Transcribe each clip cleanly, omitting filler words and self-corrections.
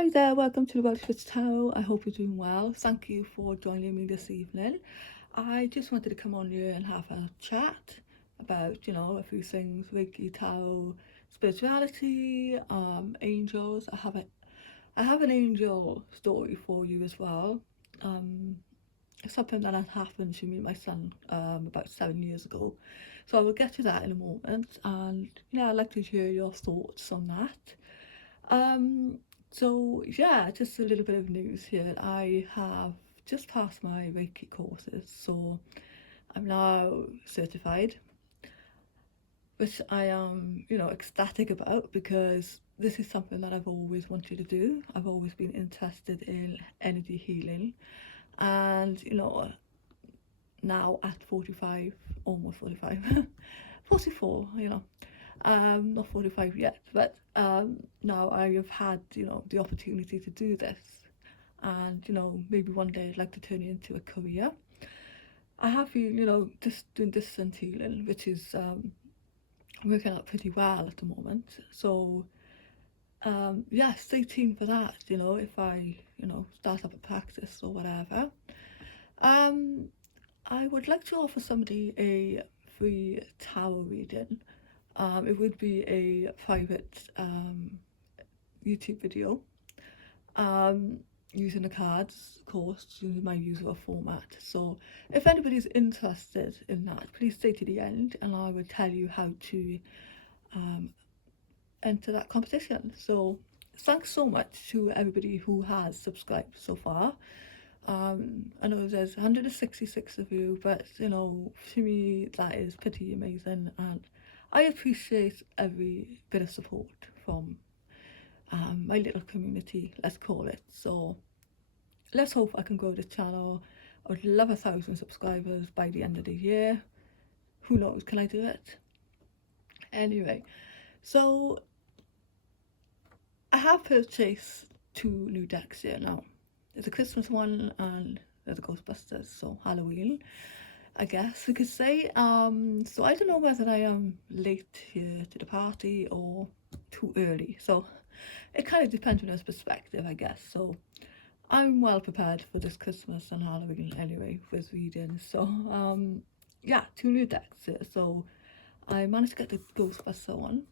Hi there, welcome to the Welsh Tarot. I hope you're doing well. Thank you for joining me this evening. I just wanted to come on here and have a chat about, a few things, Reiki, Tarot, spirituality, angels. I have an angel story for you as well. It's something that had happened to me and my son about 7 years ago. So I will get to that in a moment, and I'd like to hear your thoughts on that. So yeah, just a little bit of news here. I have just passed my Reiki courses, so I'm now certified, which I am, ecstatic about because this is something that I've always wanted to do. I've always been interested in energy healing, and now at 45, almost 45, 44, not 45 yet, but now I have had, the opportunity to do this. And, maybe one day I'd like to turn it into a career. I have been, just doing distance healing, which is working out pretty well at the moment. So, yeah, stay tuned for that, if I, start up a practice or whatever. I would like to offer somebody a free tarot reading. It would be a private YouTube video using the cards, of course, using my usual format. So if anybody's interested in that, please stay to the end and I will tell you how to enter that competition. So thanks so much to everybody who has subscribed so far. I know there's 166 of you, but to me that is pretty amazing, and I appreciate every bit of support from my little community, let's call it. So let's hope I can grow this channel. I would love 1,000 subscribers by the end of the year. Who knows, can I do it? Anyway, so I have purchased 2 new decks here now. There's a Christmas one and there's a Ghostbusters, so Halloween, I guess we could say. So I don't know whether I am late here to the party or too early. So it kind of depends on your perspective, I guess. So I'm well prepared for this Christmas and Halloween anyway with reading. So yeah, 2 new decks here. So I managed to get the Ghostbuster one.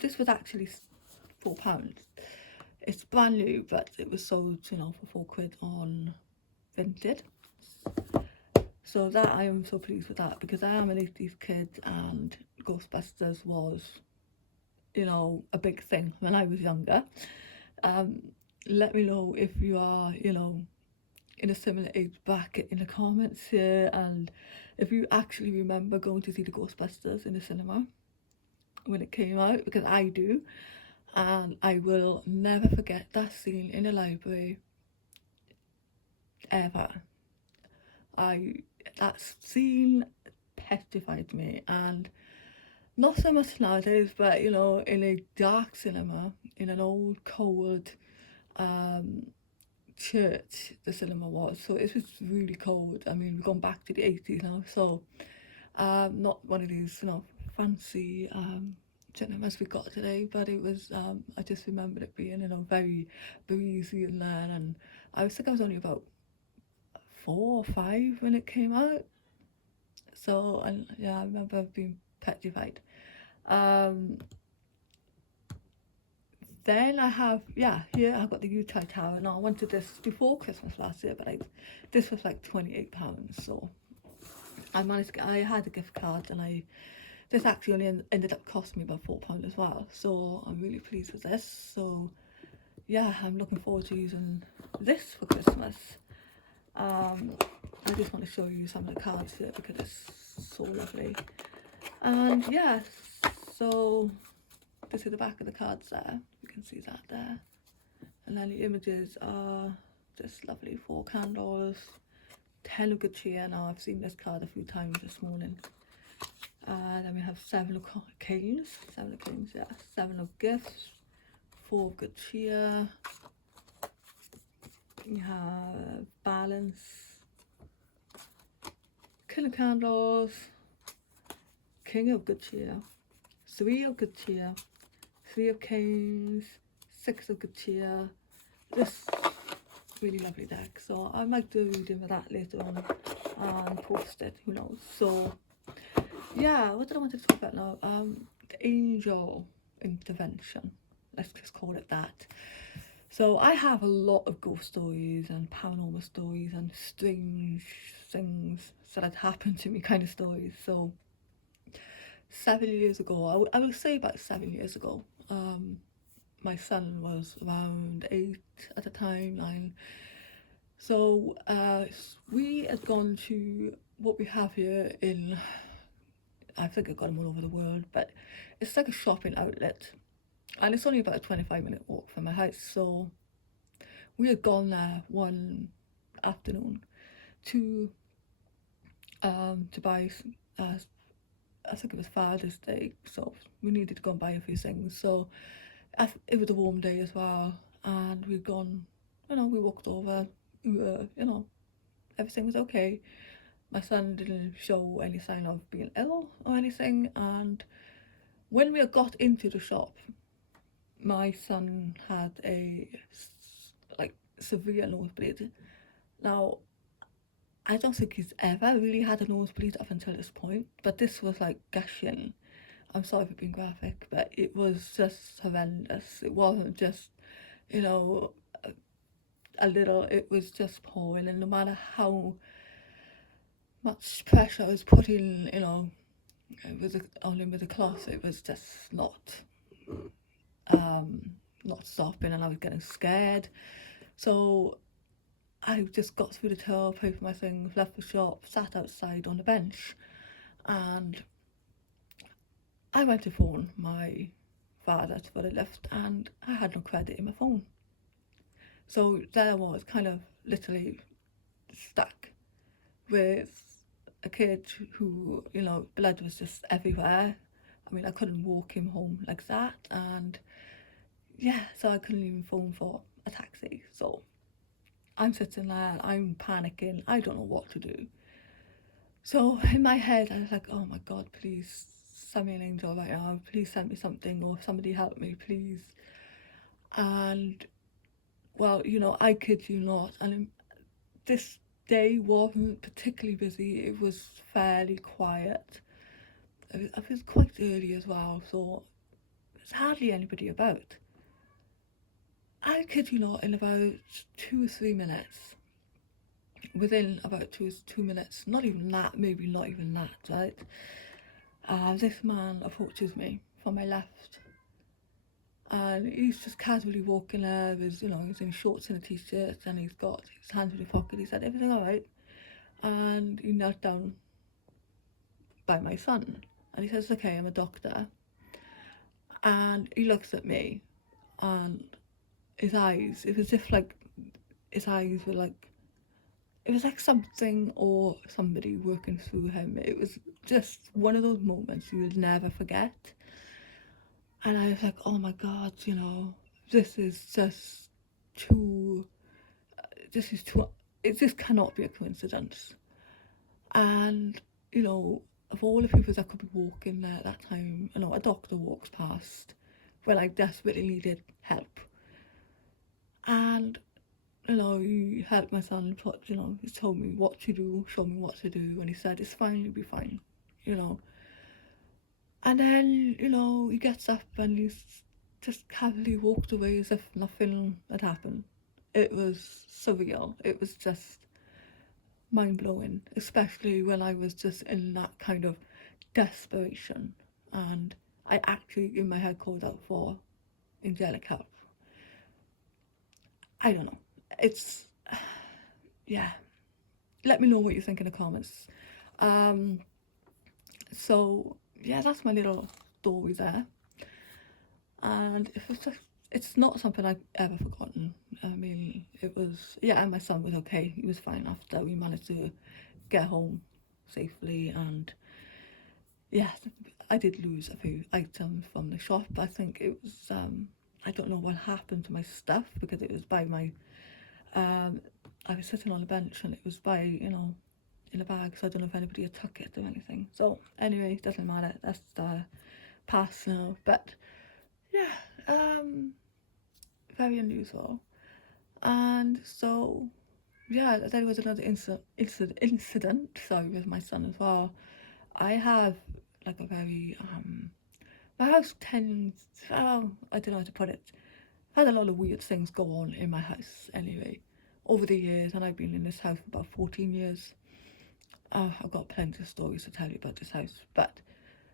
This was actually £4. It's brand new, but it was sold, for £4 on Vinted. So that I am so pleased with that, because I am an 80s kid and Ghostbusters was, a big thing when I was younger. Let me know if you are, in a similar age bracket in the comments here, and if you actually remember going to see the Ghostbusters in the cinema when it came out, because I do. And I will never forget that scene in the library, ever. That scene petrified me, and not so much nowadays, but in a dark cinema, in an old cold church, the cinema was, so it was really cold. I mean, we've gone back to the 80s now, so not one of these fancy cinemas we got today, but it was I just remember it being very breezy in there, and I think I was only about 4 or 5 when it came out. So and yeah, I remember being petrified. Then I have, here I've got the Utah Tower. Now I wanted this before Christmas last year, but this was like £28, so I had a gift card, and this actually only ended up costing me about £4 as well, so I'm really pleased with this. So yeah, I'm looking forward to using this for Christmas. I just want to show you some of the cards here because it's so lovely. And yeah, so this is the back of the cards there, you can see that there, and then the images are just lovely. 4 candles, 10 of good cheer. Now I've seen this card a few times this morning. Then we have 7 of canes, 7 of gifts, 4 of good cheer. We have balance, King of candles, King of good cheer, 3 of good cheer, 3 of canes, Six of Good Cheer, this really lovely deck. So I might do a reading with that later on and post it, who knows. So yeah, what did I want to talk about now? The angel intervention, let's just call it that. So I have a lot of ghost stories and paranormal stories and strange things that had happened to me kind of stories. So 7 years ago, I will say about 7 years ago, my son was around 8 at the time, 9. So we had gone to what we have here in, I think I've got them all over the world, but it's like a shopping outlet. And it's only about a 25-minute walk from my house. So we had gone there one afternoon to buy, I think it was Father's Day, so we needed to go and buy a few things. So it was a warm day as well, and we'd gone, we walked over, everything was okay. My son didn't show any sign of being ill or anything, and when we got into the shop, my son had a severe nosebleed. Now, I don't think he's ever really had a nosebleed up until this point, but this was like gushing. I'm sorry for being graphic, but it was just horrendous. It wasn't just, you know, a little, it was just pouring, and no matter how much pressure I was putting, with the cloth, it was just not stopping, and I was getting scared. So I just got through the till, paid for my things, left the shop, sat outside on the bench, and I went to phone my father for the lift, and I had no credit in my phone. So there I was, kind of literally stuck with a kid who, blood was just everywhere. I mean, I couldn't walk him home like that, and yeah, so I couldn't even phone for a taxi. So I'm sitting there, I'm panicking, I don't know what to do. So in my head, I was like, oh my God, please send me an angel right now, please send me something, or somebody help me, please. And well, I kid you not, and this day wasn't particularly busy, it was fairly quiet. It was quite early as well, so there's hardly anybody about. I kid you not, in about 2 or 3 minutes, within about two minutes, not even that, maybe not even that, right? This man approaches me from my left, and he's just casually walking there with, he's in shorts and a t-shirt, and he's got his hands in his pocket. He said, everything all right? And he knelt down by my son, and he says, okay, I'm a doctor. And he looks at me, and his eyes, it was as if his eyes were it was like something or somebody working through him. It was just one of those moments you would never forget. And I was like, oh my God, this is just too, it just cannot be a coincidence. And, of all the people that could be walking there at that time, a doctor walks past when I desperately needed help. And, he helped my son, he told me what to do, showed me what to do, and he said, it's fine, you'll be fine, And then, he gets up and he's just casually walked away as if nothing had happened. It was surreal. It was just mind-blowing, especially when I was just in that kind of desperation. And I actually, in my head, called out for angelic help. I don't know. It's, yeah. Let me know what you think in the comments. So, yeah, that's my little story there. And it's not something I've ever forgotten. I mean, it was, yeah, and my son was okay. He was fine after we managed to get home safely. And yeah, I did lose a few items from the shop. I think it was, I don't know what happened to my stuff, because it was by my, I was sitting on a bench and it was by, in a bag, so I don't know if anybody had took it or anything. So anyway, doesn't matter, that's past now. But yeah, very unusual. And so, yeah, there was another incident, sorry, with my son as well. I have like a very, my house tends, oh, I don't know how to put it. I've had a lot of weird things go on in my house anyway, over the years, and I've been in this house for about 14 years. I've got plenty of stories to tell you about this house, but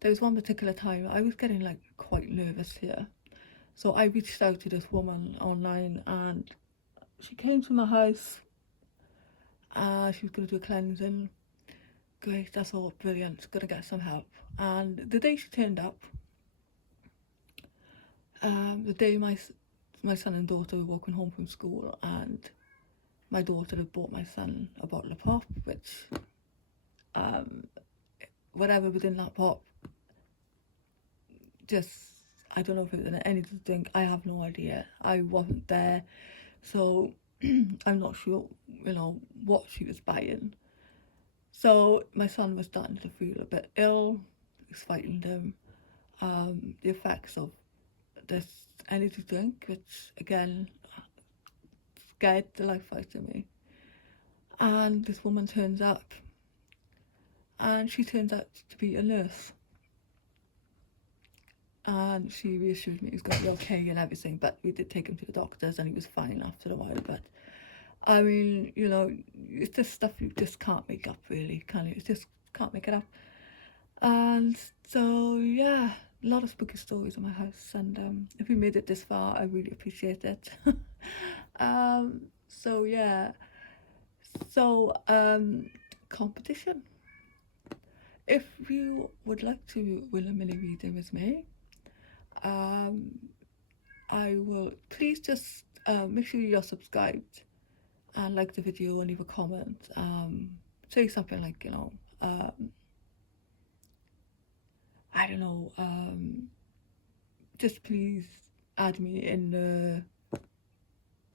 there was one particular time I was getting like quite nervous here. So I reached out to this woman online, and she came to my house. She was going to do a cleansing. Great, that's all brilliant. Gonna get some help. And the day she turned up, the day my son and daughter were walking home from school, and my daughter had bought my son a bottle of pop, which um, whatever was in that pop, just, I don't know if it was anything to drink. I have no idea. I wasn't there, so I'm not sure, what she was buying. So my son was starting to feel a bit ill. It's frightening him. The effects of this energy drink, which again scared the life out of me. And this woman turns up, and she turns out to be a nurse. And she reassured me he was going to be okay and everything, but we did take him to the doctors and he was fine after a while. But I mean, it's just stuff you just can't make up, really, can you? You just can't make it up. And so, yeah, a lot of spooky stories in my house, and if you made it this far, I really appreciate it. So yeah, so competition. If you would like to win a mini reading with me, I will please just make sure you're subscribed and like the video and leave a comment. Say something like, I don't know, just please add me in the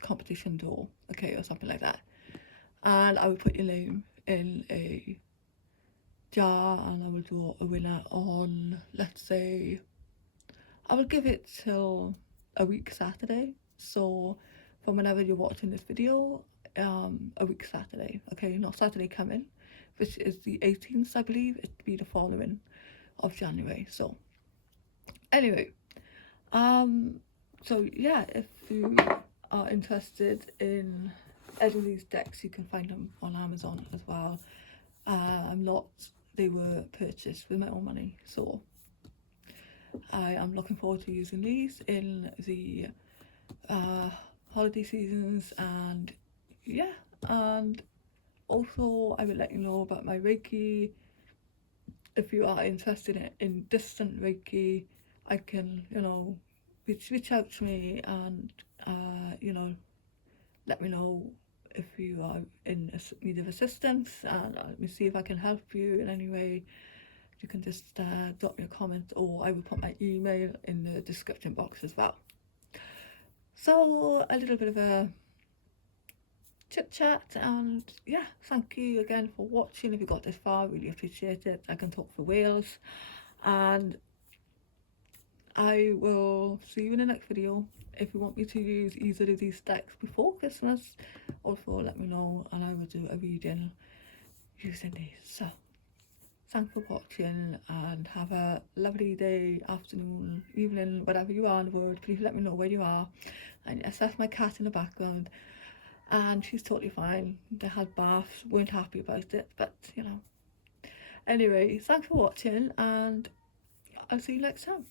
competition door, okay, or something like that. And I will put your name in a jar, and I will draw a winner on, let's say, I will give it till a week Saturday. So from whenever you're watching this video, a week Saturday, okay, not Saturday coming, which is the 18th, I believe. It'd be the following of January. So anyway, so yeah, if you are interested in any of these decks, you can find them on Amazon as well. They were purchased with my own money, so I am looking forward to using these in the holiday seasons. And yeah, and also I will let you know about my Reiki. If you are interested in distant Reiki, I can, reach out to me and, let me know if you are in need of assistance, and let me see if I can help you in any way. You can just drop me a comment, or I will put my email in the description box as well. So a little bit of a chit chat, and yeah, thank you again for watching. If you got this far, really appreciate it. I can talk for Wales, and I will see you in the next video. If you want me to use either of these decks before Christmas, also let me know, and I will do a reading using these. So thanks for watching, and have a lovely day, afternoon, evening, whatever you are in the world. Please let me know where you are. And yes, that's my cat in the background, and she's totally fine. They had baths, weren't happy about it, but anyway, thanks for watching, and I'll see you next time.